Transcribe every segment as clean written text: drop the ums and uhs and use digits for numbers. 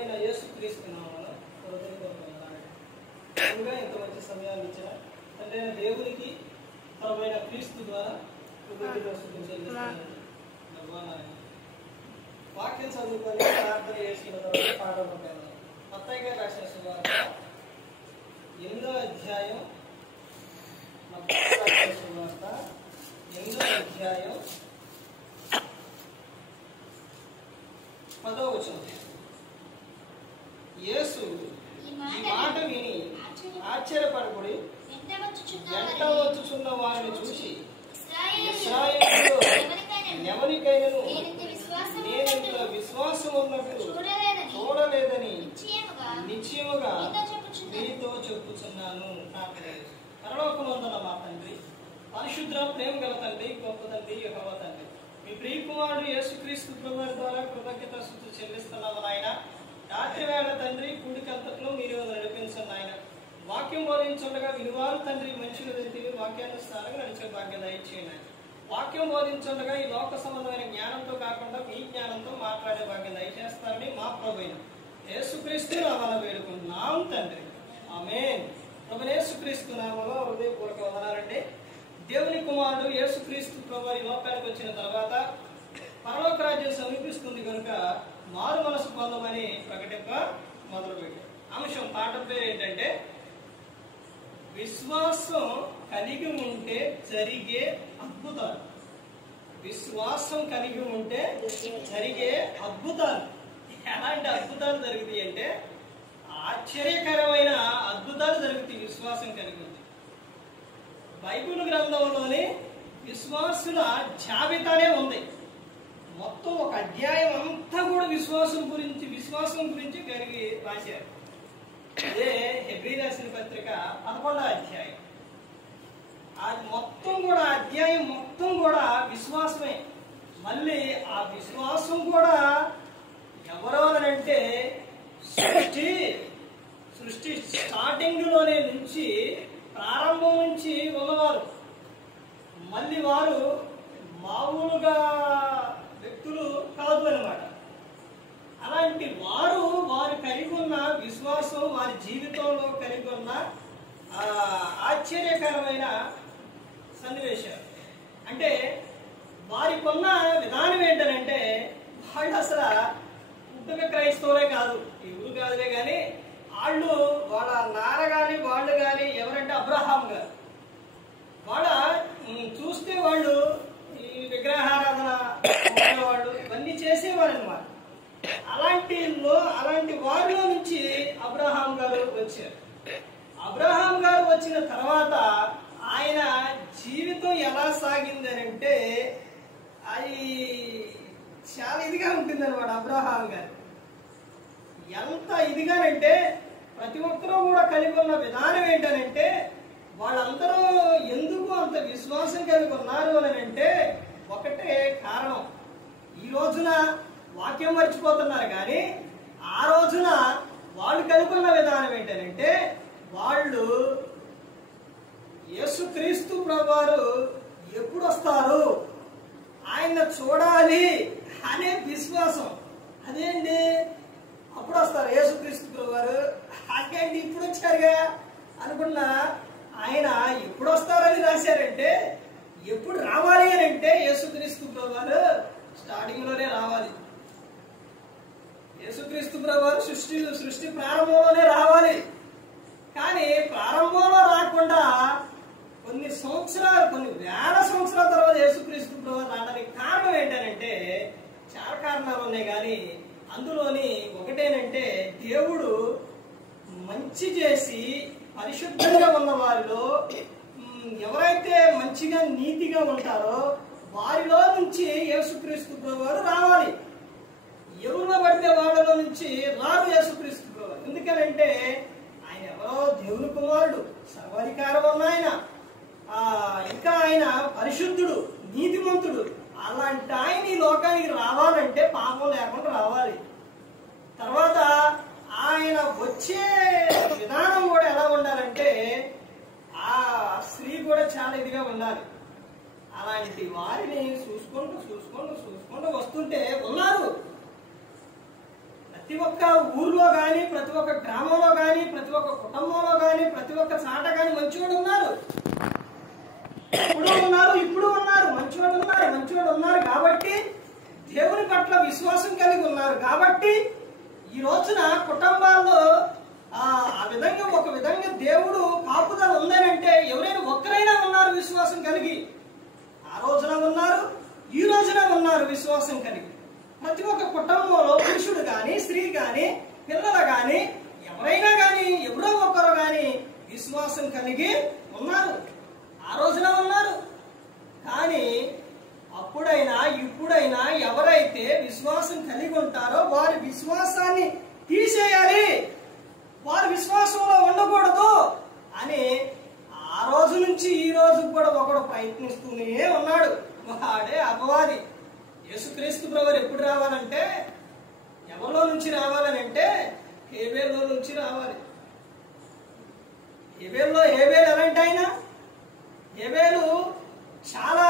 ప్రభువైన యేసుక్రీస్తు నామమున హృదయపూర్వకంగా ఇంత మంచి సమయాన్ని ఇచ్చిన తండ్రి అయిన దేవునికి ప్రభువైన క్రీస్తు ద్వారా వాక్యం చదువుకొని ప్రార్థన చేసుకున్న తర్వాత పాఠం మత్తయి గారు రాసిన సువార్త 8వ అధ్యాయం 10వ వచనం. యేసు ఈ మాట విని ఆశ్చర్యపడబడి వెంట వచ్చుచున్న వారిని చూసి ఇశ్రాయేలులో ఎవరికైనాను నేనింత విశ్వాసం ఉన్నట్టు చూడలేదని నిశ్చయముగా మీతో చెప్పుచున్నాను. పరలోకమందున్న మా తండ్రి, పరిశుద్ధ ప్రేమ గల తండ్రి, గొప్ప తండ్రి, యెహోవా తండ్రి, మీ ప్రియకుమారుడు యేసుక్రీస్తు ప్రభువు ద్వారా కృతజ్ఞతాస్తుతులు చెల్లిస్తున్నాము నాయన. రాత్రి వేళ తండ్రి కూడికంతట్లో మీరు నడిపించండి నాయన. వాక్యం బోధించుండగా విలువారు తండ్రి మంచిగా తెలిపి వాక్యానుసారంగా నడిచే భాగ్యం దయచేయండి. వాక్యం బోధించుండగా ఈ లోక సంబంధమైన జ్ఞానంతో కాకుండా మీ జ్ఞానంతో మాట్లాడే భాగ్యం దయచేస్తారని మా ప్రభువైన యేసుక్రీస్తు నామమున వేడుకుంటున్నాం తండ్రి. ఆమేన్. ప్రభువైన యేసుక్రీస్తు నామములో హృదయపూర్వక వందనాలండి. దేవుని కుమారుడు యేసుక్రీస్తు ప్రభువు ఈ లోకానికి వచ్చిన తర్వాత పరలోక రాజ్యం సమీపిస్తుంది కనుక మారు మనసు పొందమని ప్రకటింప మొదలుపెట్టారు. అంశం పాఠం పేరు ఏంటంటే విశ్వాసం కలిగి ఉంటే జరిగే అద్భుతాలు. విశ్వాసం కలిగి ఉంటే జరిగే అద్భుతాలు. ఎలాంటి అద్భుతాలు జరుగుతాయి అంటే ఆశ్చర్యకరమైన అద్భుతాలు జరుగుతాయి విశ్వాసం కలిగి ఉంటే. బైబిల్ గ్రంథంలోని విశ్వాసుల జాబితానే ఉంది. మొత్తం ఒక అధ్యాయం అంతా కూడా విశ్వాసం గురించి కలిగి రాశారు. అదే హెబ్రీ రాసిన పత్రిక 11వ అధ్యాయం. అది మొత్తం కూడా అధ్యాయం మొత్తం కూడా విశ్వాసమే. మళ్ళీ ఆ విశ్వాసం కూడా ఎవరో అంటే సృష్టి స్టార్టింగ్ లోనే నుంచి ప్రారంభం నుంచి ఉన్నవారు. మళ్ళీ వారు మామూలుగా వ్యక్తులు కాదు అన్నమాట. అలాంటి వారు కలిగి ఉన్న విశ్వాసం, వారి జీవితంలో కలిగి ఉన్న ఆశ్చర్యకరమైన సన్నివేశాలు. అంటే వారికి ఉన్న విధానం ఏంటంటే వాళ్ళు అసలు పుట్టుక క్రైస్తవులే కాదు, ఎవరు కాదులే కానీ వాళ్ళ నాన్న కానీ వాళ్ళు కానీ ఎవరంటే అబ్రహాం గారు. వాళ్ళ చూస్తే వాళ్ళు ఈ విగ్రహారాధన వాళ్ళు ఇవన్నీ చేసేవారు అన్నమాట. అలాంటి వారిలో నుంచి అబ్రహాం గారు వచ్చారు. అబ్రహాం గారు వచ్చిన తర్వాత ఆయన జీవితం ఎలా సాగిందనంటే అది చాలా ఇదిగా ఉంటుంది అనమాట. అబ్రహాం గారు ఎంత ఇదిగానంటే ప్రతి ఒక్కరూ కూడా కలిగి ఉన్న విధానం ఏంటనంటే వాళ్ళందరూ ఎందుకు అంత విశ్వాసం కలిగి ఉన్నారు అని అంటే ఒకటే కారణం. ఈ రోజున వాక్యం మర్చిపోతున్నారు కానీ ఆ రోజున వాళ్ళు కలిగి ఉన్న విధానం ఏంటనంటే వాళ్ళు యేసుక్రీస్తు ప్రభువారు ఎప్పుడు వస్తారు, ఆయన చూడాలి అనే విశ్వాసం. అదేంటి అప్పుడు వస్తారు యేసుక్రీస్తు ప్రభువారు, అదేంటి ఇప్పుడు వచ్చారుగా అనుకున్నా. ఆయన ఎప్పుడు వస్తారని రాశారంటే ఎప్పుడు రావాలి అని అంటే యేసుక్రీస్తు ప్రభువారు స్టార్టింగ్ లోనే రావాలి. యేసుక్రీస్తు ప్రభువారు సృష్టి ప్రారంభంలోనే రావాలి. కానీ ప్రారంభంలో రాకుండా కొన్ని వేల సంవత్సరాల తర్వాత యేసుక్రీస్తు ప్రభువారు రావడానికి కారణం ఏంటంటే చాలా కారణాలు ఉన్నాయి. కానీ అందులోని ఒకటేనంటే దేవుడు మంచి చేసి పరిశుద్ధంగా ఉన్న వారిలో ఎవరైతే మంచిగా నీతిగా ఉంటారో వారిలో నుంచి యేసుక్రీస్తు ప్రభువారు రావాలి. ఎవరిలో పడితే వాళ్ళలో నుంచి రాదు యేసుక్రీస్తు ప్రభువారు. ఎందుకనంటే ఆయన ఎవరో దేవుని కుమారుడు, సర్వాధికారం ఉన్న ఆయన, ఇంకా ఆయన పరిశుద్ధుడు, నీతిమంతుడు. అలాంటి ఆయన ఈ లోకానికి రావాలంటే పాపం లేకుండా రావాలి. తర్వాత ఆయన వచ్చే విధానం కూడా ఎలా ఉండాలంటే ఆ స్త్రీ కూడా చాలా ఇదిగా ఉండాలి. అలాంటి వారిని చూసుకుంటూ వస్తుంటే ఉన్నారు. ప్రతి ఒక్క ఒక్క ఊర్లో కానీ, ప్రతి ఒక్క గ్రామంలో కానీ, ప్రతి ఒక్క కుటుంబంలో కానీ, ప్రతి ఒక్క చాట కానీ మంచివాడు ఉన్నారు. ఇప్పుడు ఉన్నారు మంచివాడు ఉన్నారు కాబట్టి దేవుని పట్ల విశ్వాసం కలిగి ఉన్నారు కాబట్టి ఈ రోజున కుటుంబాల్లో ఆ విధంగా ఒక విధంగా దేవుడు కాపుదల ఉందనంటే ఎవరైనా ఒక్కరైనా ఉన్నారు విశ్వాసం కలిగి. ఆ రోజున ఉన్నారు, ఈ రోజున ఉన్నారు విశ్వాసం కలిగి. ప్రతి ఒక్క కుటుంబంలో పురుషుడు కానీ, స్త్రీ కానీ, పిల్లలు కానీ, ఎవరైనా కానీ, ఎవరో ఒకరు కానీ విశ్వాసం కలిగి ఉన్నారు. ఆ రోజున ఉన్నారు. కానీ అప్పుడైనా ఇప్పుడైనా ఎవరైతే విశ్వాసం కలిగి ఉంటారో వారి విశ్వాసాన్ని తీసేయాలి, వారి విశ్వాసంలో ఉండకూడదు అని ఆ రోజు నుంచి ఈ రోజు కూడా ఒకడు ప్రయత్నిస్తూనే ఉన్నాడు. వాడే అపవాది. యేసుక్రీస్తు ప్రభువు ఎప్పుడు రావాలంటే, ఎవరిలో నుంచి రావాలనంటే హేబేల్లో నుంచి రావాలి. హేబేలు ఎలాంటి ఆయన? హేబేలు చాలా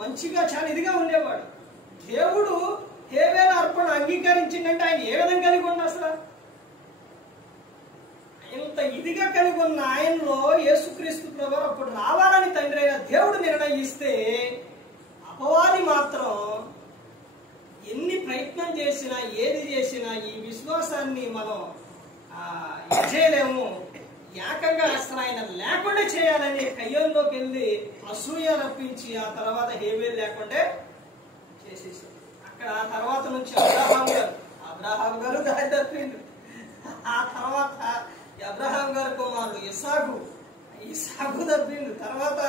మంచిగా, చాలా ఇదిగా ఉండేవాడు. దేవుడు హేబేలు అర్పణ అంగీకరించిందంటే ఆయన ఏ విధంగా కలిగి ఉన్న అసలు ఇంత ఇదిగా కలిగి ఉన్న ఆయనలో యేసుక్రీస్తు ప్రభువు అప్పుడు రావాలని తండ్రి అయిన దేవుడు నిర్ణయిస్తే అపవాది మాత్రం ఎన్ని ప్రయత్నం చేసినా, ఏది చేసినా ఈ విశ్వాసాన్ని మనం చేయలేము. ఏకంగా అసలు ఆయన లేకుండా చేయాలని కయ్యంలోకి వెళ్ళి అసూయ రప్పించి ఆ తర్వాత హేబేలు లేకుండా చేసేసాడు. అక్కడ ఆ తర్వాత నుంచి అబ్రహాం గారు దారి తప్పిండు. ఆ తర్వాత అబ్రహాం గారి కుమారుడు ఇసాకు తప్పిండు. తర్వాత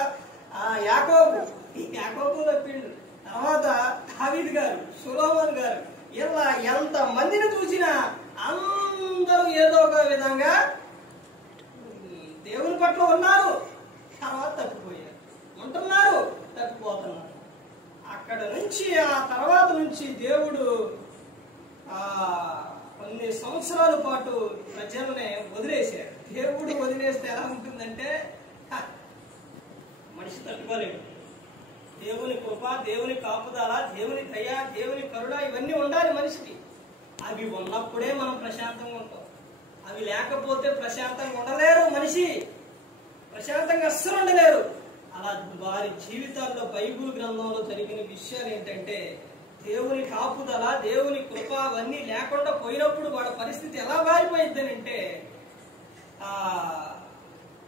యాకోబు తప్పిండు. తర్వాత దావీదు గారు, సొలొమోను గారు, ఇలా ఎంత మందిని చూసినా అందరూ ఏదో ఒక విధంగా దేవుని పట్ల ఉన్నారు, తర్వాత తప్పిపోయారు, ఉంటున్నారు, తప్పిపోతున్నారు. అక్కడ నుంచి ఆ తర్వాత నుంచి దేవుడు కొన్ని సంవత్సరాల పాటు ప్రజలనే వదిలేశాడు. దేవుడు వదిలేస్తే ఎలా ఉంటుందంటే మనిషి తట్టుకోలేడు. దేవుని కృప, దేవుని కాపుదల, దేవుని దయ, దేవుని కరుణ ఇవన్నీ ఉండాలి మనిషికి. అవి ఉన్నప్పుడే మనం ప్రశాంతంగా ఉంటాం. అవి లేకపోతే ప్రశాంతంగా ఉండలేరు. మనిషి ప్రశాంతంగా అస్సలు ఉండలేరు. అలా వారి జీవితాల్లో బైబిల్ గ్రంథంలో జరిగిన విషయాలు ఏంటంటే దేవుని కాపుదల, దేవుని కృప అవన్నీ లేకుండా పోయినప్పుడు వాళ్ళ పరిస్థితి ఎలా మారిపోయిందనంటే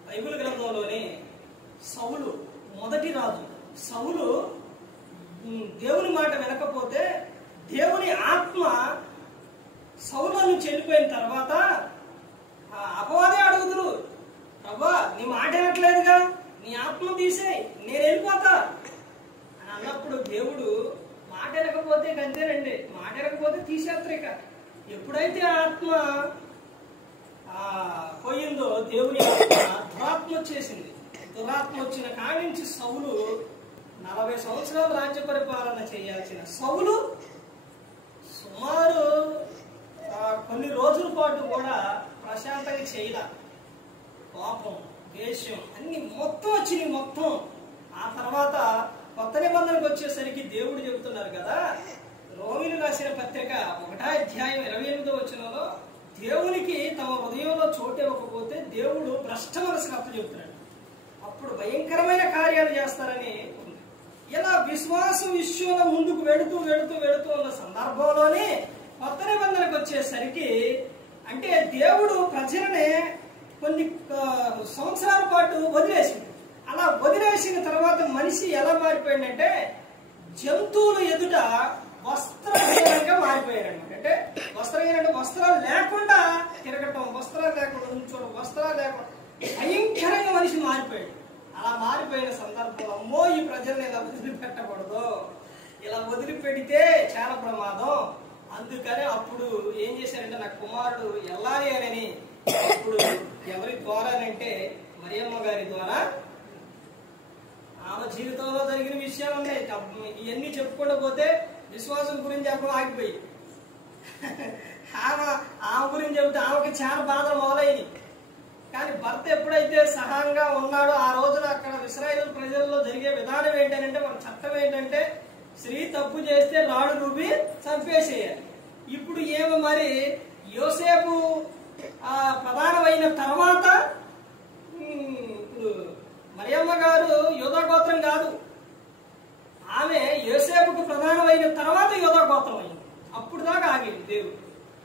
బైబిల్ గ్రంథంలోనే సౌలు మొదటి రాజు. సౌలు దేవుని మాట వినకపోతే దేవుని ఆత్మ సౌలు నుంచి వెళ్ళిపోయిన తర్వాత అపవాదే అడుగుదురు, అబ్బా నీ మాట వినట్లేదుగా, నీ ఆత్మ తీసేయి, నేను వెళ్ళిపోతా అని అన్నప్పుడు దేవుడు మాట వినకపోతే అంతేనండి, మాట వినకపోతే తీసేస్తారు. ఇక ఎప్పుడైతే ఆత్మ పోయిందో దేవుని దురాత్మ వచ్చేసింది. దురాత్మ వచ్చిన కాడి నుంచి సౌలు 40 సంవత్సరాలు రాజ్య పరిపాలన చేయాల్సిన సౌలు సుమారు కొన్ని రోజుల పాటు కూడా ప్రశాంతంగా చేయలే. కోపం, ద్వేషం అన్ని మొత్తం వచ్చినాయి మొత్తం. ఆ తర్వాత కొత్త నిబంధనకు వచ్చేసరికి దేవుడు చెబుతున్నారు కదా, రోమిలు రాసిన పత్రిక 1వ అధ్యాయం 28వ వచనంలో దేవునికి తమ హృదయంలో చోటు ఇవ్వకపోతే దేవుడు భ్రష్ట మనసుకు అప్పచెబుతున్నాడు. అప్పుడు భయంకరమైన కార్యాలు చేస్తారని ఉంది. ఇలా విశ్వాసం విషయంలో ముందుకు వెడుతూ ఉన్న సందర్భంలోనే కొత్త నిబంధనకు వచ్చేసరికి అంటే దేవుడు ప్రజలనే కొన్ని సంవత్సరాల పాటు వదిలేసింది. అలా వదిలేసిన తర్వాత మనిషి ఎలా మారిపోయాడంటే జంతువుల ఎదుట వస్త్రహీనంగా మారిపోయాడు. అంటే వస్త్రహీనంటే వస్త్రాలు లేకుండా తిరగటం, వస్త్రాలు లేకుండా ఉంచడం, వస్త్రాలు లేకుండా భయంకరంగా మనిషి మారిపోయాడు. అలా మారిపోయిన సందర్భంలో అమ్మో ఈ ప్రజల్ని ఇలా వదిలిపెట్టకూడదు, ఇలా వదిలిపెడితే చాలా ప్రమాదం. అందుకని అప్పుడు ఏం చేశారంటే నా కుమారుడు వెళ్ళాలి అని అప్పుడు ఎవరి ద్వారానంటే మరియమ్మ గారి ద్వారా ఆమె జీవితంలో జరిగిన విషయాలు ఉన్నాయి. ఇవన్నీ చెప్పుకుండా పోతే విశ్వాసం గురించి చెప్పడం ఆగిపోయి ఆమె గురించి చెబితే ఆమెకి చాలా బాధలు మొదలైనవి. కానీ భర్త ఎప్పుడైతే సహాయంగా ఉన్నాడో ఆ రోజున అక్కడ ఇశ్రాయేలు ప్రజల్లో జరిగే విధానం ఏంటంటే మన చట్టం ఏంటంటే స్త్రీ తప్పు చేస్తే రాడు రుబ్బి చంపేసేయాలి. ఇప్పుడు ఏమో మరి యోసేపు ప్రధానమైన తర్వాత ఇప్పుడు మరియమ్మ గారు యూదా గోత్రం కాదు, ఆమె యోసేపుకు ప్రధానమైన తర్వాత యూదా గోత్రం అయింది. అప్పుడు దాకా ఆగింది దేవుడు.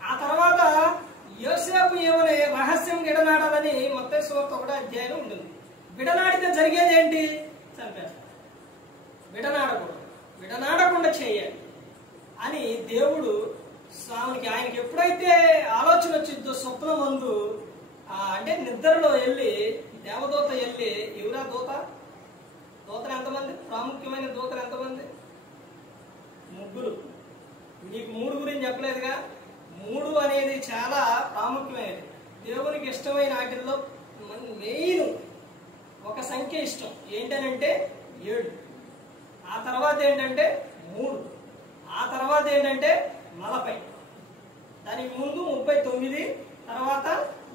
ఆ తర్వాత యోసేపు ఏమని రహస్యం విడనాడాలని మత్తయి సువార్త 1వ అధ్యాయం ఉంటుంది. విడనాడితే జరిగేది ఏంటి? చంపేస్తారు. విడనాడకుండా చేయాలి అని దేవుడు ఆయనకి ఎప్పుడైతే ఆలోచన వచ్చిందో స్వప్నం ముందు అంటే నిద్రలో వెళ్ళి దేవదూత వెళ్ళి, ఎవరా దూతలు ఎంతమంది? ప్రాముఖ్యమైన దూతలు ఎంతమంది? 3. నీకు 3 గురించి చెప్పలేదుగా. 3 అనేది చాలా ప్రాముఖ్యమైనది. దేవునికి ఇష్టమైన వాటిల్లో మెయిన్ ఒక సంఖ్య ఇష్టం ఏంటనంటే 7. ఆ తర్వాత ఏంటంటే 3. ఆ తర్వాత ఏంటంటే 40. దానికి ముందు 39, తర్వాత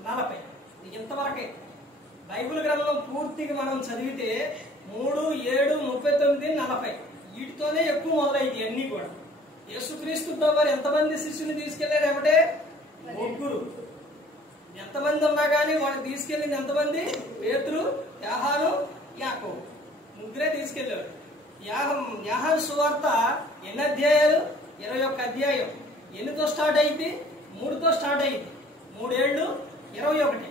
40. ఇంతవరకే బైబిల్ గ్రంథం పూర్తిగా మనం చదివితే 3, 7, 39, 40 వీటితోనే ఎక్కువ మొదలైంది అన్ని కూడా. యేసుక్రీస్తు ప్రభువారు ఎంతమంది శిష్యుని తీసుకెళ్లారు? ఏమంటే 3. ఎంతమంది ఉన్నా కానీ వాడిని తీసుకెళ్ళింది ఎంతమంది? పేతురు, యోహాను, యాకోబు 3 తీసుకెళ్లారు. యోహాను సువార్త ఎన్ని అధ్యాయాలు? 21 అధ్యాయం. ఎన్నితో స్టార్ట్ అయింది? 3తో స్టార్ట్ అయింది. 3 ఏళ్ళు 21.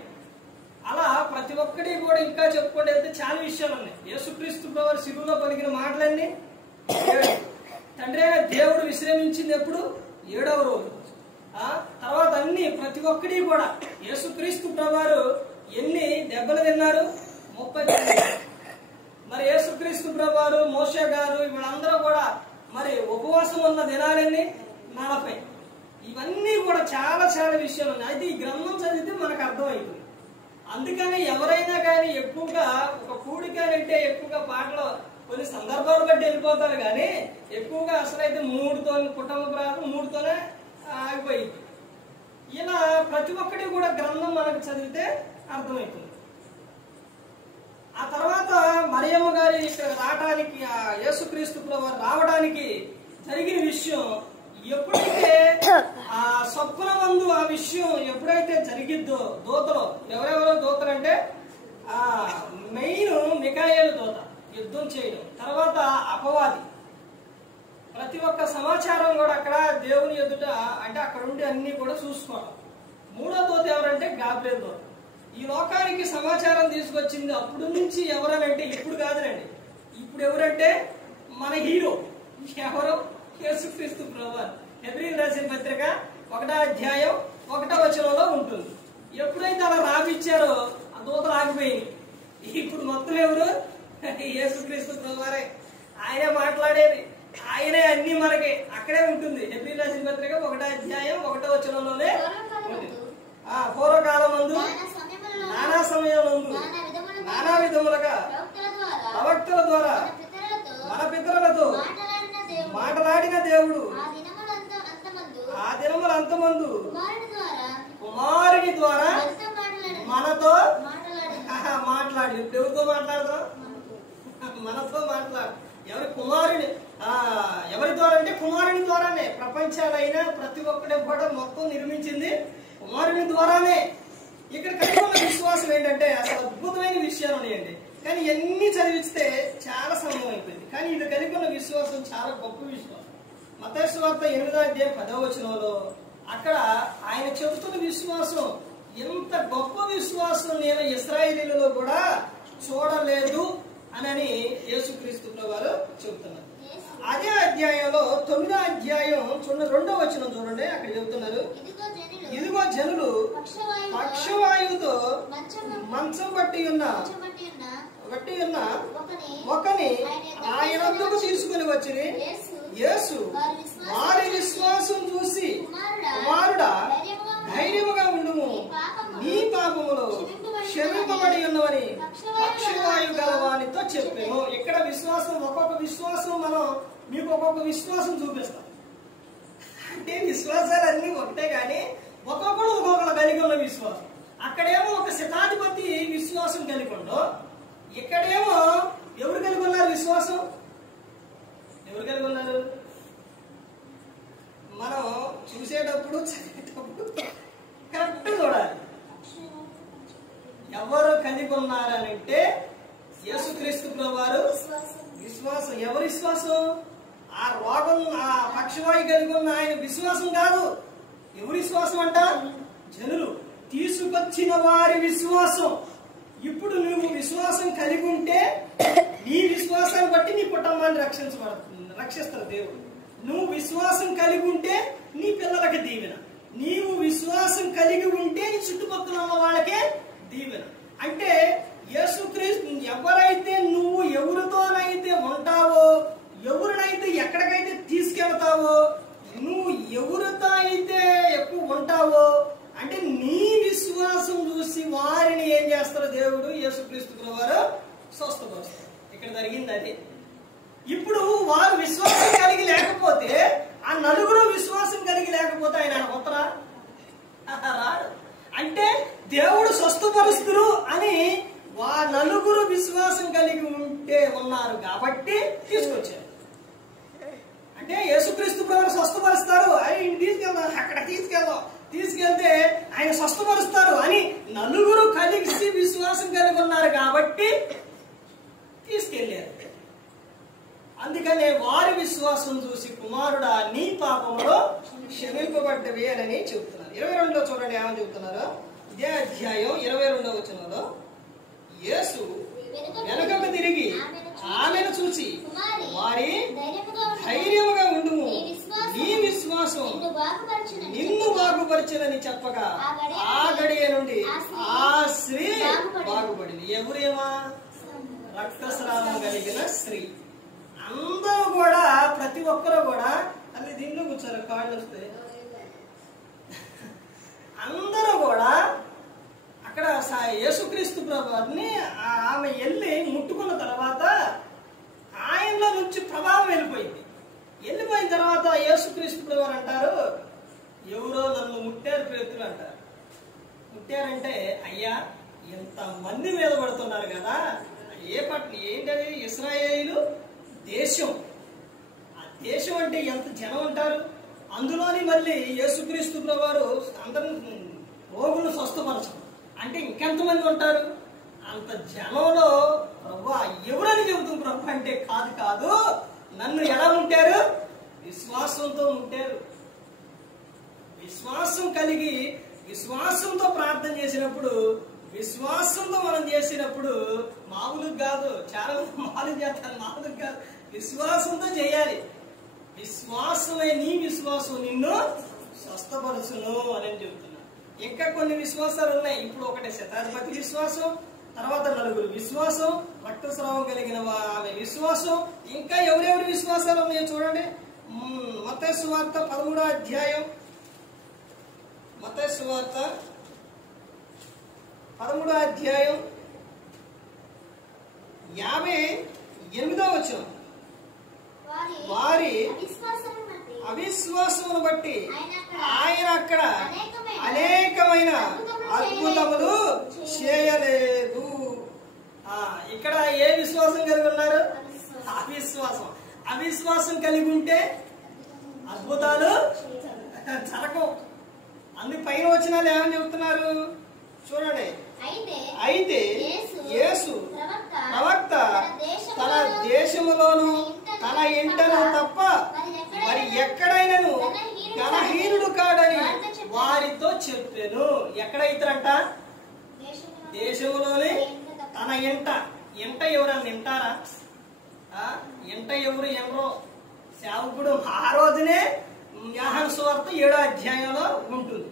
అలా ప్రతి ఒక్కటి కూడా ఇంకా చెప్పుకుంటే వెళ్తే చాలా విషయాలు ఉన్నాయి. యేసుక్రీస్తు ప్రభువారు శిలువలో పలికిన మాటలన్నీ 7. తండ్రి అయిన దేవుడు విశ్రమించింది ఎప్పుడు? 7వ రోజు. తర్వాత అన్ని ప్రతి ఒక్కటి కూడా యేసుక్రీస్తు ప్రభువారు ఎన్ని దెబ్బలు తిన్నారు? 39. మరి యేసుక్రీస్తు ప్రభువారు, మోషే గారు వీళ్ళందరూ కూడా మరి ఉపవాసం ఉన్న దినాలన్నీ 40. ఇవన్నీ కూడా చాలా చాలా విషయాలు ఉన్నాయి. అయితే ఈ గ్రంథం చదివితే మనకు అర్థమవుతుంది. అందుకని ఎవరైనా కానీ ఎక్కువగా ఒక కూడికాలంటే ఎక్కువగా పాటలు కొన్ని సందర్భాలు బట్టి వెళ్ళిపోతారు, కానీ ఎక్కువగా అసలైతే 3తో కుటుంబ ప్రాంతం 3తోనే ఆగిపోయింది. ఇలా ప్రతి ఒక్కటి కూడా గ్రంథం మనకు చదివితే అర్థమవుతుంది. ఆ తర్వాత మరియమ్మ గారి ఇక్కడ రావడానికి, యేసుక్రీస్తు ప్రభువారు రావడానికి జరిగిన విషయం ఎప్పుడైతే ఆ స్వప్నమందు ఆ విషయం ఎప్పుడైతే జరిగిద్దో, దూతలు ఎవరెవరో దూతలు అంటే మెయిన్ మిఖాయేలు దూత యుద్ధం చేయడం, తర్వాత అపవాది ప్రతి ఒక్క సమాచారం కూడా అక్కడ దేవుని ఎదుట అంటే అక్కడ ఉండి అన్ని కూడా చూసుకోవడం. 3వ దూత ఎవరంటే గాబ్రియెల్ దూత. ఈ లోకానికి సమాచారం తీసుకొచ్చింది అప్పుడు నుంచి ఎవరనంటే ఇప్పుడు కాదునండి. ఇప్పుడు ఎవరంటే మన హీరో ఎవరు? యేసుక్రీస్తు ప్రభువారు. హెబ్రీయులకు రాసిన పత్రిక 1వ అధ్యాయం 1వ వచనంలో ఉంటుంది. ఎప్పుడైతే అలా రాపిచ్చారో ఆ దూతలు ఆగిపోయింది. ఇప్పుడు మొత్తం ఎవరు? యేసుక్రీస్తు ప్రభువారే. ఆయనే మాట్లాడేది, ఆయనే అన్ని మనకి అక్కడే ఉంటుంది. హెబ్రీయులకు రాసిన పత్రిక 1వ అధ్యాయం 1వ వచనంలోనే ఉంటుంది. పూర్వకాలం మందు నానా సమయములందు నానా విధములుగా ప్రవక్తల ద్వారా మన పితరులతో మాట్లాడిన దేవుడు ఆ దినముల అంతమందు కుమారుని ద్వారా మనతో మాట్లాడి. ఎవరితో మాట్లాడదాం? మనతో మాట్లాడు. ఎవరి కుమారుని ఎవరి ద్వారా అంటే కుమారుని ద్వారానే. ప్రపంచాలైనా ప్రతి ఒక్కటి కూడా మొత్తం నిర్మించింది కుమారుని ద్వారానే. ఇక్కడ కలిగి ఉన్న విశ్వాసం ఏంటంటే అసలు అద్భుతమైన విషయాలు ఉన్నాయండి, కానీ ఎన్ని చదివిస్తే చాలా సమయం అయిపోయింది. కానీ ఇది కలిగి ఉన్న విశ్వాసం చాలా గొప్ప విశ్వాసం. మత్తయి సువార్త 8వ అధ్యాయం 10వ వచనంలో అక్కడ ఆయన చెబుతున్న విశ్వాసం ఎంత గొప్ప విశ్వాసం నేను ఇశ్రాయేలీయులలో కూడా చూడలేదు అని యేసుక్రీస్తు ప్రభువారు చెబుతున్నారు. అదే అధ్యాయంలో 9వ అధ్యాయం 2వ వచనం చూడండి. అక్కడ చెబుతున్నారు, ఇదిగో జనులు పక్షవాయువుతో మంచం బట్టి ఉన్న ఒకని ఆయన వద్దకు తీసుకుని వచ్చి యేసు వారి విశ్వాసం చూసి, కుమారుడా ధైర్యముగా ఉండుము, నీ పాపములు క్షమింపబడి ఉన్నవని పక్షవాయు గలవానితో చెప్పాను. ఇక్కడ విశ్వాసం ఒక్కొక్క విశ్వాసం మనం మీకు ఒక్కొక్క విశ్వాసం చూపిస్తాం. అంటే విశ్వాసాలు అన్ని ఒకటే, కానీ ఒక్కొక్కడు ఒక్కొక్కరు కలిగి ఉన్న విశ్వాసం. అక్కడేమో ఒక శతాధిపతి విశ్వాసం కలిగి ఉండో, ఇక్కడేమో ఎవరు కలిగి ఉన్నారు విశ్వాసం? ఎవరు కలిగి ఉన్నారు? మనం చూసేటప్పుడు చదివేటప్పుడు చూడాలి. ఎవరు కలిగి ఉన్నారనంటే యేసుక్రీస్తు ప్రభువారు విశ్వాసం. ఎవరి విశ్వాసం? ఆ రోగం, ఆ పక్షవాయు కలిగి ఉన్న ఆయన విశ్వాసం కాదు. ఎవరి విశ్వాసం అంట? జనులు తీసుకొచ్చిన వారి విశ్వాసం. ఇప్పుడు నువ్వు విశ్వాసం కలిగి ఉంటే నీ విశ్వాసాన్ని బట్టి నీ కుటుంబాన్ని రక్షిస్తారు దేవుడు. నువ్వు విశ్వాసం కలిగి ఉంటే నీ పిల్లలకి దీవెన. నీవు విశ్వాసం కలిగి ఉంటే నీ చుట్టుపక్కల ఉన్న వాళ్ళకే దీవెన. అంటే యేసుక్రీస్తు ఎవరైతే నువ్వు ఎవరితోనైతే ఉంటావో, ఎవరినైతే ఎక్కడికైతే తీసుకెళ్తావో, నువ్వు ఎవరితో అయితే ఎక్కువ ఉంటావో అంటే నీ విశ్వాసం చూసి వారిని ఏం చేస్తారో దేవుడు యేసుక్రీస్తు ప్రభువారు స్వస్థపరుస్తారు. ఇక్కడ జరిగింది అదే. ఇప్పుడు వారు విశ్వాసం కలిగి లేకపోతే, ఆ నలుగురు విశ్వాసం కలిగి లేకపోతే ఆయన ఉత్తరా రాడు. అంటే దేవుడు స్వస్థపరుస్తురు అని నలుగురు విశ్వాసం కలిగి ఉన్నారు కాబట్టి తీసుకొచ్చారు. అంటే యేసుక్రీస్తు ప్రభువు స్వస్థపరుస్తారు, ఆయన తీసుకెళ్దాం, అక్కడ తీసుకెళ్తే ఆయన స్వస్థపరుస్తారు అని నలుగురు కలిసి విశ్వాసం కలిగి ఉన్నారు కాబట్టి తీసుకెళ్లారు. అందుకనే వారి విశ్వాసం చూసి కుమారుడా నీ పాపంలో క్షమింపబడ్డవి అని చెబుతున్నారు. 22లో చూడండి ఏమని చెబుతున్నారు. ఇదే అధ్యాయం 22వ వచనంలో యేసు వెనుకకు తిరిగి ఆమెను చూసి వారి ధైర్యముగా ఉండుము, నీ విశ్వాసం నిన్ను బాగుపరిచినని చెప్పగా ఆ గడియ నుండి ఆ స్త్రీ బాగుపడింది. ఎవరేమా? రక్తస్రావం కలిగిన స్త్రీ. అందరూ కూడా, ప్రతి ఒక్కరూ కూడా అల్లి దీంట్లో కూర్చోరు, కాళ్ళు వస్తే అందరూ కూడా అక్కడ యేసుక్రీస్తు ప్రభువుని ఆమె వెళ్ళి ముట్టుకున్న తర్వాత ఆయనలో నుంచి ప్రభావం వెళ్ళిపోయింది. వెళ్ళిపోయిన తర్వాత యేసుక్రీస్తు ప్రభువు అంటారు, ఎవరో నన్ను ముట్టారు పేతురు అంటారు. ముట్టారంటే అయ్యా ఎంత మంది మీద పడుతున్నారు కదా, ఏ పట్ల ఏంటది? ఇశ్రాయేలు దేశం. ఆ దేశం అంటే ఎంత జనం ఉంటారు. అందులోని మళ్ళీ యేసుక్రీస్తు ప్రభువారు అందరూ రోగులను స్వస్థపరచడం అంటే ఇంకెంతమంది ఉంటారు? అంత జనంలో ప్రభు ఎవరని చెబుతుంది ప్రభు అంటే కాదు, నన్ను ఎలా ముట్టారు? విశ్వాసంతో ముట్టారు. విశ్వాసం కలిగి విశ్వాసంతో ప్రార్థన చేసినప్పుడు, విశ్వాసంతో మనం చేసినప్పుడు మామూలు కాదు. చాలా మామూలు చేస్తారు, మామూలు కాదు. విశ్వాసంతో చేయాలి. విశ్వాసమే నీ విశ్వాసం నిన్ను స్వస్థపరచును అని చెబుతున్నా. ఇంకా కొన్ని విశ్వాసాలు ఉన్నాయి. ఇప్పుడు ఒకటి శతాధిపతి విశ్వాసం, తర్వాత నలుగురు విశ్వాసం, రక్తస్రావం కలిగిన ఆమె విశ్వాసం, ఇంకా ఎవరెవరి విశ్వాసాలు ఉన్నాయో చూడండి. మత్తయి సువార్త 13వ అధ్యాయం, మత్తయి సువార్త 13వ అధ్యాయం 58వ వచనం. వారి అవిశ్వాసమును బట్టి ఆయన అక్కడ అనేకమైన అద్భుతములు చేయలేదు. ఇక్కడ ఏ విశ్వాసం కలిగి ఉన్నారు? అవిశ్వాసం. అవిశ్వాసం కలిగి ఉంటే అద్భుతాలు జరగవు. అందుకు పైన వచ్చినాలు ఏమని చెబుతున్నారు చూడండి. అయితే యేసు ప్రవక్త తన దేశములోను తన ఇంటను తప్ప మరి ఎక్కడైనాను ఘనహీనుడు కాడని వారితో చెప్పాను. ఎక్కడైతారంట? దేశములోనే తన ఇంట. ఇంట ఎవరన్నా వింటారా? ఇంట ఎవరు ఎనరో సేవకుడు ఆ రోజునే యోహాను సువార్త 7వ అధ్యాయంలో ఉంటుంది.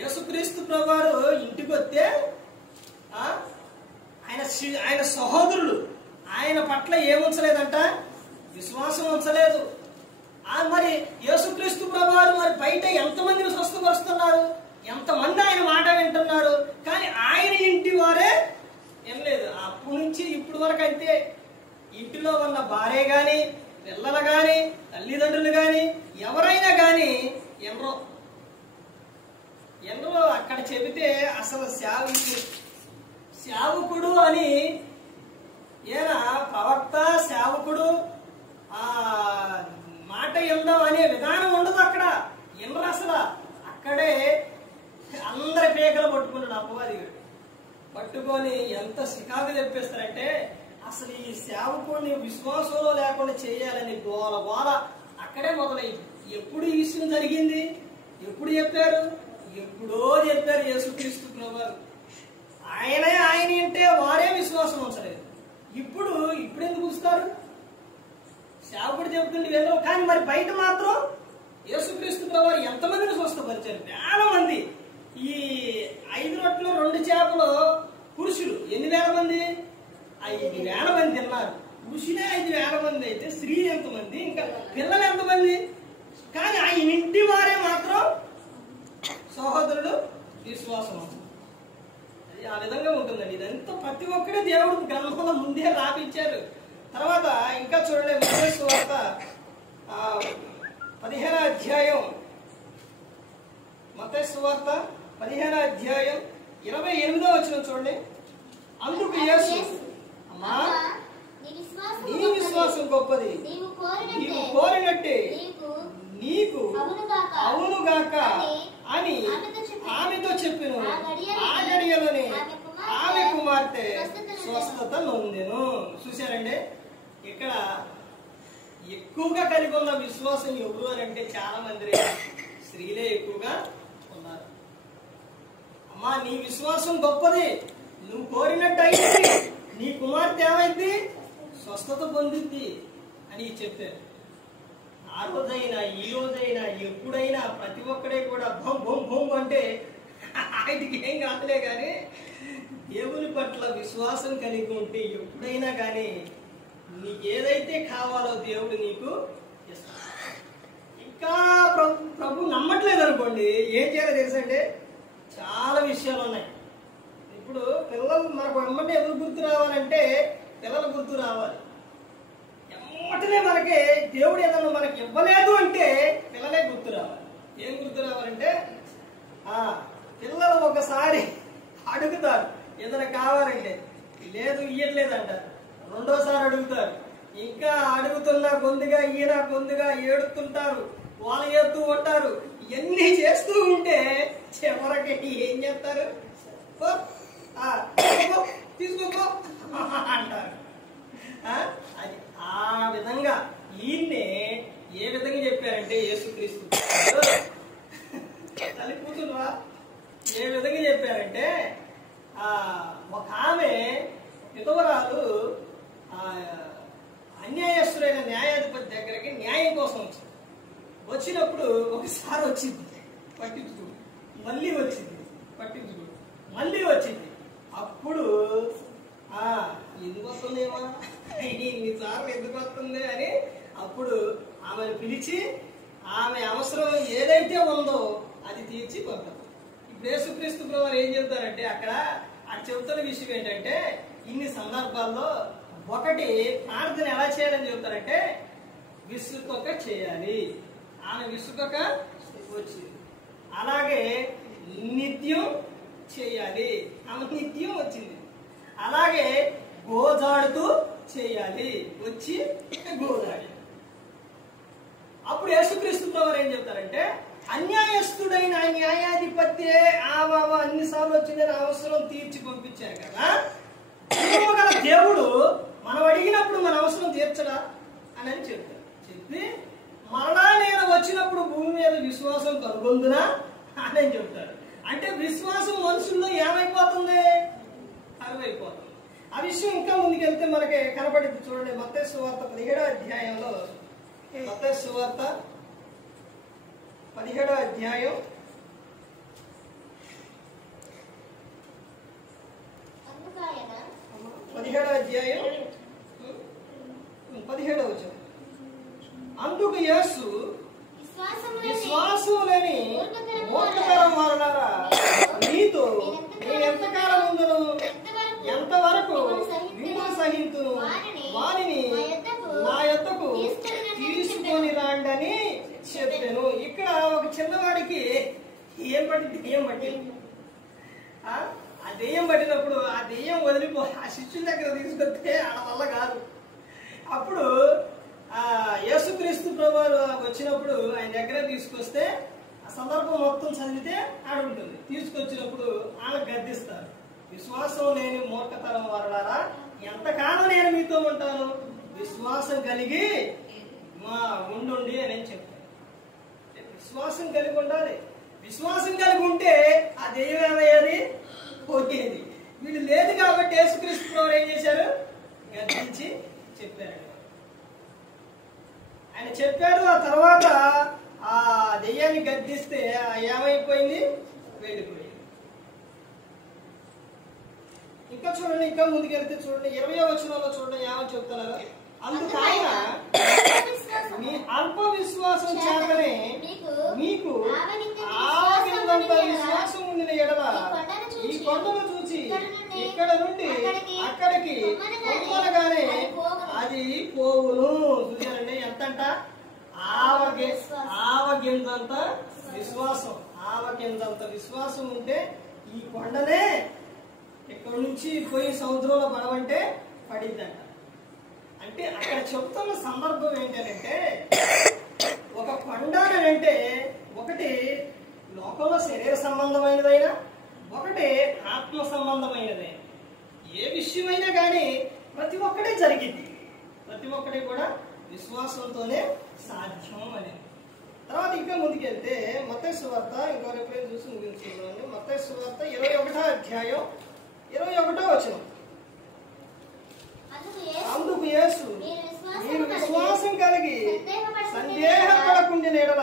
యేసుక్రీస్తు ప్రభువారు ఇంటికి వస్తే ఆయన సహోదరులు ఆయన పట్ల ఏముంచలేదంట? విశ్వాసం ఉంచలేదు. మరి యేసుక్రీస్తు ప్రభువారు మరి బయట ఎంతమందిని స్వస్థపరుస్తున్నారు, ఎంతమంది ఆయన మాట వింటున్నారు, కానీ ఆయన ఇంటి వారే ఏం లేదు. అప్పటి నుంచి ఇప్పటి వరకు అయితే ఇంటిలో ఉన్న భార్య గాని, పిల్లలు గాని, తల్లిదండ్రులు గాని, ఎవరైనా గాని ఎన్నో అక్కడ చెబితే అసలు సేవకుడు అని ఈయన ప్రవక్త సేవకుడు మాట ఎందాం అనే విధానం ఉండదు. అక్కడ ఎన్నరు అసలు అక్కడే అందరి పేకలు పట్టుకొని ఎంత సికాకు తెప్పిస్తారంటే అసలు ఈ సేవకుడిని విశ్వాసంలో లేకుండా చేయాలని గోల గోల అక్కడే మొదలైంది. ఎప్పుడు ఈ విషయం జరిగింది? ఎప్పుడు చెప్పారు? ఎప్పుడో చెప్పారు యేసుక్రీస్తు ప్రభువారు. ఆయన అంటే వారే విశ్వాసం ఉంచలేదు. ఇప్పుడు ఎందుకు వస్తారు? సేవకుడు చెబుతుంటే వేరే, కానీ మరి బయట మాత్రం యేసుక్రీస్తు ప్రభువారు ఎంతమందిని స్వస్థపరిచారు? వేల మంది. ఈ 5 రొట్టెలు 2 చేపలు పురుషులు 8,000 మంది? 5,000 మంది తిన్నారు. పురుషులే 5,000 మంది అయితే స్త్రీలు ఎంతమంది, ఇంకా పిల్లలు ఎంతమంది? కానీ ఆ ఇంటి వారే మాత్రం సహోదరుడు విశ్వాసం. అది ఆ విధంగా ఉంటుందండి. ఇదంతా ప్రతి ఒక్కడే దేవుడు గ్రంథంలో ముందే రాపించారు. తర్వాత ఇంకా చూడండి, మత్తయి సువార్త 15వ అధ్యాయం, మత్తయి సువార్త 15వ అధ్యాయం 28వ వచనం చూడండి. అందుకు యేసు, అమ్మా నీ విశ్వాసం గొప్పది, నీవు కోరినట్టే నీకు అవునుగాక అని ఆమెతో చెప్పెను. ఆ గడియలోనే ఆమె కుమార్తె స్వస్థత నొందెను. చూశారండి, ఇక్కడ ఎక్కువగా కలిగి ఉన్న విశ్వాసం ఎవరు అని అంటే చాలా మంది స్త్రీలే ఎక్కువగా ఉన్నారు. అమ్మా నీ విశ్వాసం గొప్పది, నువ్వు కోరినట్టు అయింది, నీ కుమార్తె ఏమైంది? స్వస్థత పొందింది అని చెప్పారు. ఆ రోజైనా ఈ రోజైనా ఎప్పుడైనా ప్రతి ఒక్కడే కూడా భం భం భం అంటే ఆయనకి ఏం కాదులే, కానీ దేవుని పట్ల విశ్వాసం కలిగి ఉంటే ఎప్పుడైనా కానీ నీకు ఏదైతే కావాలో దేవుడు నీకు ఇస్తాడు. ఇంకా ప్రభు నమ్మట్లేదు అనుకోండి, ఏం చేయాలో తెలుసంటే చాలా విషయాలు ఉన్నాయి. ఇప్పుడు పిల్లలు మనకు వెంబడి ఎవరు గుర్తు రావాలంటే పిల్లలు గుర్తు రావాలి. ఎమ్మటనే మనకి దేవుడు ఏదన్నా మనకి ఇవ్వలేదు అంటే పిల్లలే గుర్తు రావాలి. ఏం గుర్తు రావాలంటే పిల్లలు ఒకసారి అడుగుతారు ఏదైనా కావాలంటే, లేదు ఇయ్యట్లేదు అంటారు. రెండోసారి అడుగుతారు, ఇంకా అడుగుతున్నా కొద్దిగా ఈయన కొద్దిగా ఏడుతుంటారు, వాళ్ళు ఏడుతూ ఉంటారు. ఇవన్నీ చేస్తూ ఉంటే చివరికి ఏం చేస్తారు? తీసుకో అంటారు. అది ఆ విధంగా ఈయన్నే ఏ విధంగా చెప్పారంటే యేసుక్రీస్తు తల్లి కూతురువా ఏ విధంగా చెప్పారంటే, ఒక ఆమె విధవరాలు అన్యాయస్తుడైన న్యాయాధిపతి దగ్గరికి న్యాయం కోసం వచ్చినప్పుడు ఒకసారి వచ్చింది పట్టించుకో, మళ్ళీ వచ్చింది పట్టించుకో, మళ్ళీ వచ్చింది. అప్పుడు ఎందుకు వస్తుందేమో, ఇన్నిసార్లు ఎందుకు వస్తుంది అని అప్పుడు ఆమెను పిలిచి ఆమె అవసరం ఏదైతే ఉందో అది తీర్చి పంపారు. ఇప్పుడు యేసుక్రీస్తు ప్రభువారు ఏం చెబుతారంటే అక్కడ చెబుతున్న విషయం ఏంటంటే, ఇన్ని సందర్భాల్లో ఒకటి ప్రార్థన ఎలా చేయాలని చెబుతారంటే విసుకొక చేయాలి. ఆమె విసుకొక వచ్చింది. అలాగే నిత్యం చేయాలి, ఆమె నిత్యం వచ్చింది. అలాగే గోజాడుతూ చేయాలి, వచ్చి గోజాడి. అప్పుడు యేసుక్రీస్తు ప్రభువారు ఏం చెప్తారంటే, అన్యాయస్తుడైన న్యాయాధిపతి అన్నిసార్లు వచ్చిందని అవసరం తీర్చి పంపించారు కదా, గల దేవుడు మనం అడిగినప్పుడు మన అవసరం తీర్చడా అని చెప్తారు. చెప్పి మరలా నేను వచ్చినప్పుడు భూమి మీద విశ్వాసం కనుగొందునా అని చెప్తారు. అంటే విశ్వాసం మనుషుల్లో ఏమైపోతుంది? అరువైపోతుంది. ఆ విషయం ఇంకా ముందుకెళ్తే మనకి కనపడింది. చూడండి, మత్తయి సువార్త 17వ అధ్యాయంలో, మత్తయి సువార్త 17వ అధ్యాయం 17వ వచనం. అందుకు యేసు, విశ్వాసం లేని మూర్ఖతరం వారులారా, నీతో నేను ఎంతకాలం ఉందును, ఎంతవరకు మిమ్మల్ని సహింతును, వారిని నా యొద్దకు తీసుకొని రాండని చెప్పాను. ఇక్కడ ఒక చిన్నవాడికి ఏం పట్టింది? దెయ్యం పట్టింది. ఆ దెయ్యం పట్టినప్పుడు ఆ దెయ్యం వదిలిపో ఆ శిష్యుల దగ్గర తీసుకొస్తే ఆడ వల్ల కాదు. అప్పుడు యేసుక్రీస్తు ప్రభువారు వచ్చినప్పుడు ఆయన దగ్గర తీసుకొస్తే ఆ సందర్భం మొత్తం చదివితే ఆడ ఉంటుంది. తీసుకొచ్చినప్పుడు ఆమె గద్దిస్తారు. విశ్వాసం లేని మూర్ఖతరం వారలారా ఎంతకాలం నేను మీతో ఉంటాను, విశ్వాసం కలిగి ఉండుండి అని చెప్పాను. విశ్వాసం కలిగి ఉండాలి. విశ్వాసం కలిగి ఉంటే ఆ దెయ్యం ఏమయ్యేది, పోయేది. వీళ్ళు లేదు కాబట్టి యేసుక్రీస్తు ప్రభువు ఏం చేశారు, గద్దించి చెప్పారు. ఆయన చెప్పారు. ఆ తర్వాత ఆ దెయ్యాన్ని గద్దిస్తే ఏమైపోయింది, వెళ్ళిపోయింది. ఇంకా చూడండి, ఇంకా ముందుకెళ్తే చూడండి 20వ వచనంలో చూడండి ఏమని చెప్తున్నారు. అందుకు ఆయన మీ అల్ప విశ్వాసం చేతనే మీకు ఆవగిందంత విశ్వాసం ఉండిన ఎడల ఈ కొండను చూచి ఇక్కడ నుండి అక్కడికి పొమ్మనగానే అది పోవును. చూసారండి ఎంతంట, ఆవగిందంత విశ్వాసం. ఆవగిందంత విశ్వాసం ఉంటే ఈ కొండనే ఇక్కడ నుంచి పోయి సముద్రంలో పడవంటే పడిద్దంట. అంటే అక్కడ చెప్తున్న సందర్భం ఏంటంటే, ఒక కొండ అంటే ఒకటి లోకంలో శరీర సంబంధమైనదైనా, ఒకటి ఆత్మ సంబంధమైనదైనా. ఏ విషయమైనా కానీ ప్రతి ఒక్కటే జరిగింది. ప్రతి ఒక్కటి కూడా విశ్వాసంతోనే సాధ్యం అనేది. తర్వాత ఇంకా ముందుకెళ్తే మత్తయి సువార్త, ఇంకో రిఫరెన్స్ చూసి ముగించుకోండి. మత్తయి సువార్త 21వ అధ్యాయం 21వ వచనం. అందుకు యేసు మీరు విశ్వాసం కలిగి సందేహపడకుండా ఎడల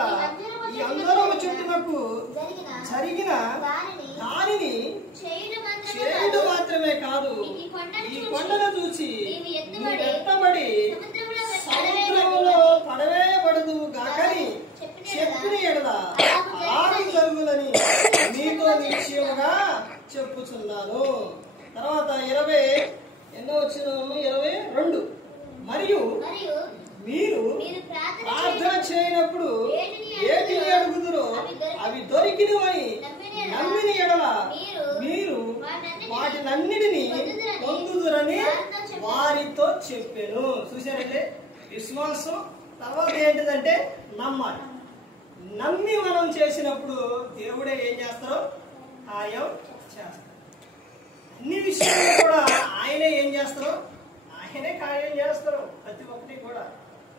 ఈ అందరూ చుట్టునకు జరిగిన దానిని చేయుడు మాత్రమే కాదు, ఈ కొండను చూసి ఎత్తబడి సముద్రంలో పడవేయబడదు గాకని చెప్పిన ఎడల అలాగే జరుగులని మీతో నిశ్చయముగా చెప్పుచున్నాను. తర్వాత 22 మరియు మీరు ప్రార్థన చేయనప్పుడు ఏటిని అడుగుదురో అవి దొరికినవని నమ్మిన ఎడల మీరు వాటినన్నిటినీ పొందుదురని వారితో చెప్పాను. చూశారంటే విశ్వాసం. తర్వాత ఏంటిదంటే నమ్మాలి. నమ్మి మనం చేసినప్పుడు దేవుడే ఏం చేస్తారో ఆయన చేస్తారు. అన్ని విషయాలు కూడా ఆయనే ఏం చేస్తారో ఆయనే కార్యం చేస్తారు. ప్రతి ఒక్కటి కూడా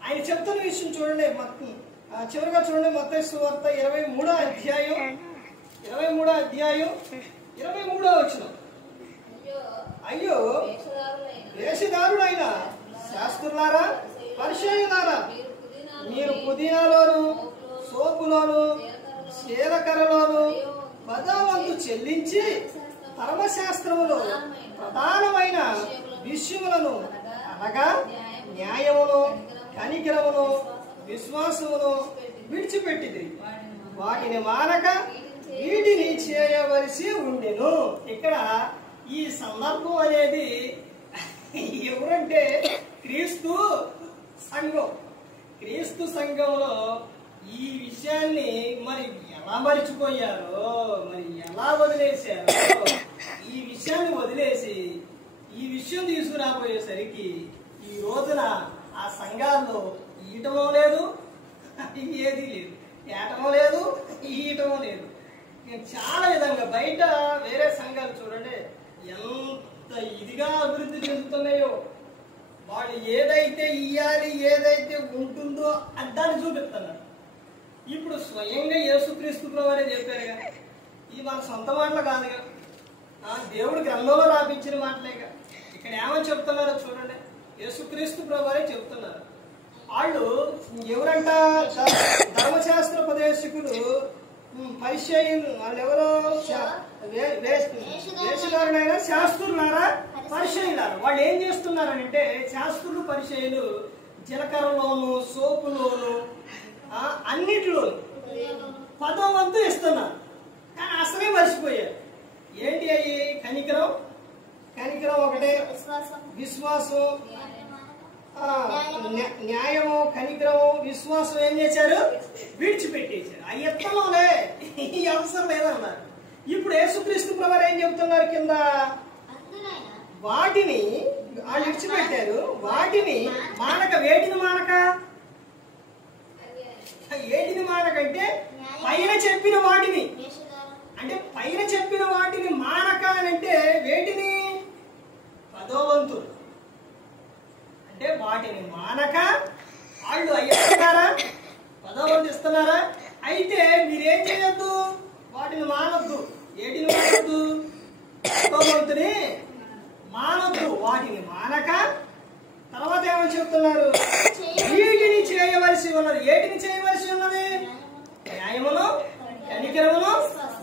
ఆయన చెప్తున్న విషయం చూడండి. చివరిగా చూడండి మత్తయి సువార్త 23వ అధ్యాయం 23వ వచనం. అయ్యో వేషధారులైన శాస్త్రులారా, పరిచయులారా, మీరు పుదీనాలోను సోపులోను శీలకరలోను 10వ వంతు చెల్లించి ధర్మశాస్త్రములో ప్రధానమైన విషయములను అనగా న్యాయమును, కనికరమును, విశ్వాసమును విడిచిపెట్టింది. వాటిని మానక వీటిని చేయవలసి ఉండెను. ఇక్కడ ఈ సందర్భం అనేది ఎవరంటే క్రీస్తు సంఘం. క్రీస్తు సంఘంలో ఈ విషయాన్ని మరి ఎలా మరిచిపోయారో, మరి ఎలా వదిలేశారో, ఈ విషయాన్ని వదిలేసి ఈ విషయం తీసుకురాబోయేసరికి ఈ రోజున ఆ సంఘాల్లో ఈయటమో లేదు, ఏది లేదు, ఏటమో లేదు, ఈయటమో లేదు. చాలా విధంగా బయట వేరే సంఘాలు చూడండి ఎంత ఇదిగా అభివృద్ధి చెందుతున్నాయో. వాళ్ళు ఏదైతే ఇయ్యాలి, ఏదైతే ఉంటుందో అది దాన్ని చూపిస్తున్నారు. ఇప్పుడు స్వయంగా యేసుక్రీస్తు ప్రభువే చెప్పారుగా, ఈ మన సొంత మాటలు కాదుగా, దేవుడు గ్రంథంలో రాపించిన మాటలేగా. ఇక్కడ ఏమని చెప్తున్నారో చూడండి, యేసుక్రీస్తు ప్రభువే చెప్తున్నారు. వాళ్ళు ఎవరంట, ధర్మశాస్త్రోపదేశకులు, పరిచయులు. వాళ్ళు ఎవరో వేషధారులైన శాస్త్రులారా, పరిచయులారా. వాళ్ళు ఏం చేస్తున్నారంటే శాస్త్రులు పరిచయులు జీలకర్రలోను సోపులోను అన్నిటిలో 10వ వంతు ఇస్తున్నారు. కానీ అసలే మర్చిపోయారు. ఏంటి అయ్యి? కనికరం ఒకటే, విశ్వాసం, న్యాయము, కనికరము, విశ్వాసం ఏం చేశారు? విడిచిపెట్టేశారు. ఆ ఎత్తలోనే ఈ అవసరం లేదన్నారు. ఇప్పుడు యేసుక్రీస్తు ప్రభువు ఏం చెబుతున్నారు కింద? వాటిని వాళ్ళు విడిచిపెట్టారు. వాటిని మానక, వేటిని మానక? ఏటిని మానకంటే పైన చెప్పిన వాటిని. అంటే పైన చెప్పిన వాటిని మానక అని అంటే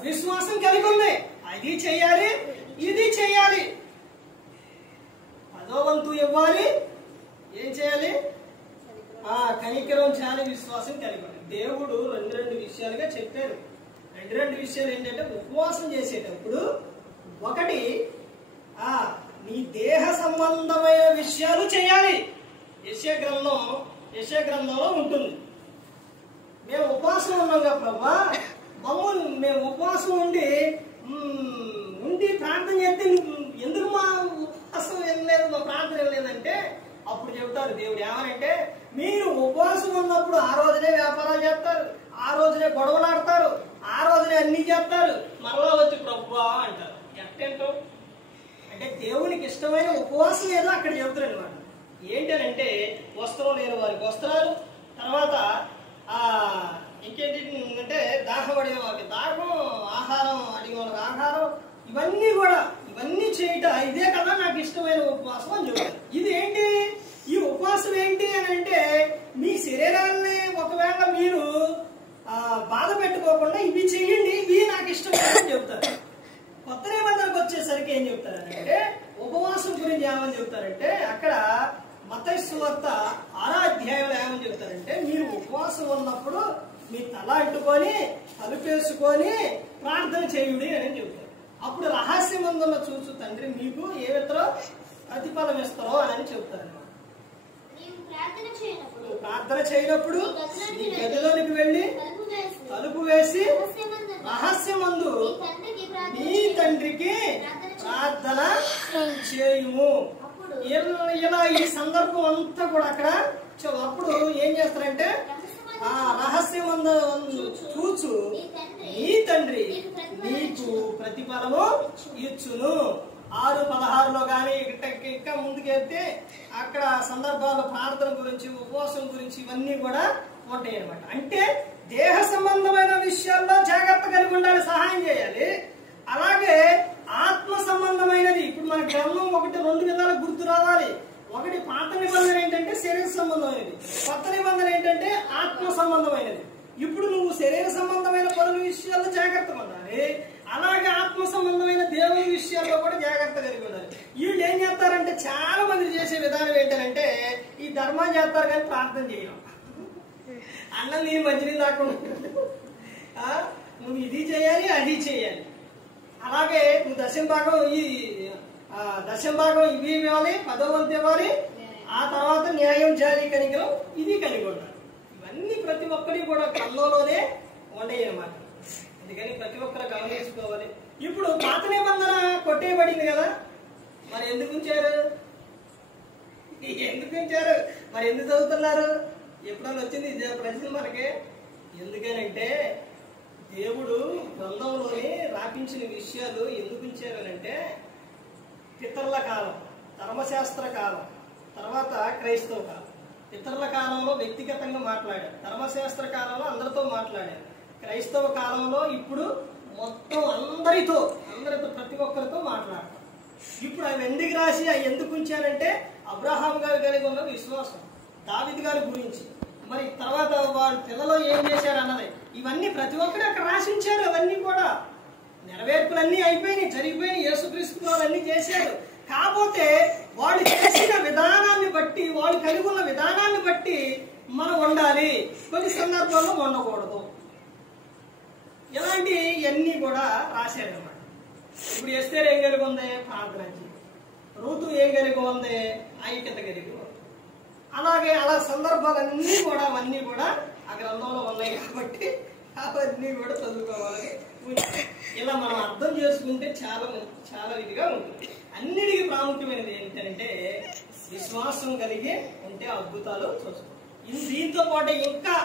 విశ్వాసం కలిగి ఉంది. అది చేయాలి, ఇది చేయాలి. 10వ వంతు ఇవ్వాలి. ఏం చేయాలి? కనికరం చేయాలి, విశ్వాసం కలిగి ఉంది. దేవుడు రెండు విషయాలుగా చెప్పారు. రెండు విషయాలు ఏంటంటే, ఉపవాసం చేసేటప్పుడు ఒకటి నీ దేహ సంబంధమైన విషయాలు చేయాలి. యెషయా గ్రంథంలో ఉంటుంది. మేము ఉపవాసం ఉన్నాం కదా ప్రభా, మేము ఉపవాసం ఉండి ప్రార్థన చేస్తే ఎందుకు మా ఉపవాసం వెళ్ళలేదు, మా ప్రార్థన వెళ్ళలేదంటే అప్పుడు చెబుతారు దేవుడు ఏమనంటే, మీరు ఉపవాసం ఉన్నప్పుడు ఆ రోజునే వ్యాపారాలు చేస్తారు, ఆ రోజునే గొడవలాడతారు, ఆ రోజునే అన్ని చేస్తారు, మరలా వచ్చి ప్రభువా అంటారు. ఎట్టేంటో అంటే దేవునికి ఇష్టమైన ఉపవాసం ఏదో అక్కడ చెబుతారు అనమాట. ఏంటనంటే, వస్త్రం లేని వారికి వస్త్రాలు, తర్వాత ఇంకేంటి అంటే దాహం అడిగిన వారికి దాహం, ఆహారం అడిగిన వాళ్ళకి ఆహారం, ఇవన్నీ చేయట ఇదే కదా నాకు ఇష్టమైన ఉపవాసం అని చెప్తారు. ఇది ఏంటి? ఈ ఉపవాసం ఏంటి అని అంటే, మీ శరీరాన్ని ఒకవేళ మీరు బాధ పెట్టుకోకుండా ఇవి చెయ్యండి, ఇవి నాకు ఇష్టమైనని చెప్తారు. కొత్త నిబంధనకు వచ్చేసరికి ఏం చెప్తారంటే, ఉపవాసం గురించి ఏమని చెప్తారంటే, అక్కడ మత్తయి సువార్త 6వ అధ్యాయంలో ఏమని చెప్తారంటే, మీరు ఉపవాసం ఉన్నప్పుడు మీ తల అంటుకొని తలుపేసుకొని ప్రార్థన చేయుడి అని చెప్తారు. అప్పుడు రహస్యమందున్న చూచు తండ్రి మీకు ఏమిస్తారో ప్రతిఫలం ఇస్తారో అని చెప్తారు. ప్రార్థన చేయనప్పుడు నీ గదిలోనికి వెళ్ళి తలుపు వేసి రహస్యమందు నీ తండ్రికి ప్రార్థన చేయుము. ఇలా ఈ సందర్భం అంతా కూడా అక్కడ అప్పుడు ఏం చేస్తారంటే, రహస్యమందు చూచు నీ తండ్రి నీకు ప్రతిఫలము ఇచ్చును. 6:16లో కానీ ఇంకా ముందుకెళ్తే అక్కడ సందర్భాలు ప్రార్థన గురించి, ఉపవాసం గురించి ఇవన్నీ కూడా ఉంటాయి అనమాట. అంటే దేహ సంబంధమైన విషయాల్లో జాగ్రత్త కలిగి ఉండాలి, సహాయం చేయాలి. అలాగే ఆత్మ సంబంధమైనది ఇప్పుడు మన గ్రంథం 1-2 విధాలు గుర్తు రావాలి. ఒకటి పాత నిబంధన ఏంటంటే శరీర సంబంధమైనది, కొత్త నిబంధన ఏంటంటే ఆత్మ సంబంధమైనది. ఇప్పుడు నువ్వు శరీర సంబంధమైన పనుల విషయాల్లో జాగ్రత్తగా ఉండాలి, అలాగే ఆత్మ సంబంధమైన దేవుని విషయాల్లో కూడా జాగ్రత్త కలిగి ఉండాలి. వీళ్ళు ఏం చేస్తారంటే, చాలా మంది చేసే విధానం ఏంటంటే, ఈ ధర్మాన్ని చేస్తారు కానీ ప్రార్థన చేయడం. అన్నం నేను మంచిని దాకుండా నువ్వు ఇది చేయాలి, అది చేయాలి. అలాగే నువ్వు దశం భాగం ఇవి ఇవ్వాలి, 10వ వంతు ఇవ్వాలి, ఆ తర్వాత న్యాయం, జాలి, కనికరం ఇది కలిగి ఉండాలి. ఇవన్నీ ప్రతి ఒక్కరి కూడా కళ్ళలోనే ఉండేవి అన్నమాట. అందుకని ప్రతి ఒక్కరు గమనించుకోవాలి. ఇప్పుడు పాత నిబంధన కొట్టేయబడింది కదా, మరి ఎందుకు ఉంచారు? మరి ఎందుకు చదువుతున్నారు? ఎప్పుడన్నా వచ్చింది ఇదే ప్రశ్న మనకి. ఎందుకనంటే దేవుడు గ్రంథంలోనే రాపించిన విషయాలు ఎందుకు ఉంచారు అంటే, పితరుల కాలం, ధర్మశాస్త్ర కాలం, తర్వాత క్రైస్తవ కాలం. పితరుల కాలంలో వ్యక్తిగతంగా మాట్లాడారు, ధర్మశాస్త్ర కాలంలో అందరితో మాట్లాడారు, క్రైస్తవ కాలంలో ఇప్పుడు మొత్తం అందరితో ప్రతి ఒక్కరితో మాట్లాడతారు. ఇప్పుడు అవి ఎందుకు రాసి అవి ఎందుకు ఉంచారంటే, అబ్రహాం గారు కలిగి ఉన్న విశ్వాసం, దావీదు గారి గురించి, మరి తర్వాత వాళ్ళ పిల్లలు ఏం చేశారు అన్నది, ఇవన్నీ ప్రతి ఒక్కరు అక్కడ రాసించారు. అవన్నీ కూడా నెరవేర్పులన్నీ అయిపోయినాయి, జరిగిపోయినాయి. యేసుక్రీస్తు వాళ్ళు అన్ని చేశారు. కాకపోతే వాళ్ళు చేసిన విధానాన్ని బట్టి, వాళ్ళు కలిగి ఉన్న విధానాన్ని బట్టి మనం ఉండాలి, కొన్ని సందర్భాల్లో ఉండకూడదు. ఇలాంటివన్నీ కూడా రాశారనమాట. ఇప్పుడు ఎస్తేర్ ఏం కలిగి ఉంది? ప్రార్థన. రూతు ఏం కలిగి ఉంది? ఐక్యత కలిగి ఉంది. అలాగే అలా సందర్భాలన్నీ కూడా అవన్నీ కూడా ఆ గ్రంథంలో ఉన్నాయి కాబట్టి అవన్నీ కూడా చదువుకోవాలి. ఇలా మనం అర్థం చేసుకుంటే చాలా ఇదిగా ఉంటుంది. అన్నిటికీ ప్రాముఖ్యమైనది ఏంటంటే, విశ్వాసం కలిగి ఉంటే అద్భుతాలు చూస్తాం. దీంతో పాటు ఇంకా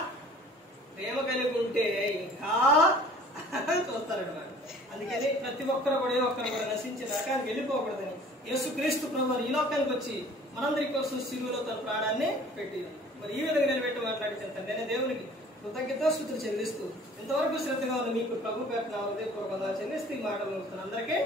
ప్రేమ కలిగి ఉంటే ఇంకా చూస్తారన్నమాట. అందుకని ప్రతి ఒక్కరు కూడా నశించిన రకానికి వెళ్ళిపోకూడదని యేసుక్రీస్తు ప్రభువు ఈ లోకానికి వచ్చి మనందరి కోసం సిలువలో తన ప్రాణాన్ని పెట్టి మరి ఈ విధంగా నిలబెట్టి మాట్లాడితే నేను దేవునికి కృతజ్ఞతాస్తుతులు చెల్లిస్తూ ఇంతవరకు శ్రద్ధగా ఉన్న మీకు ప్రభు పేరున హృదయపూర్వకంగా చెల్లిస్తూ ఈ మాటలు అందరికీ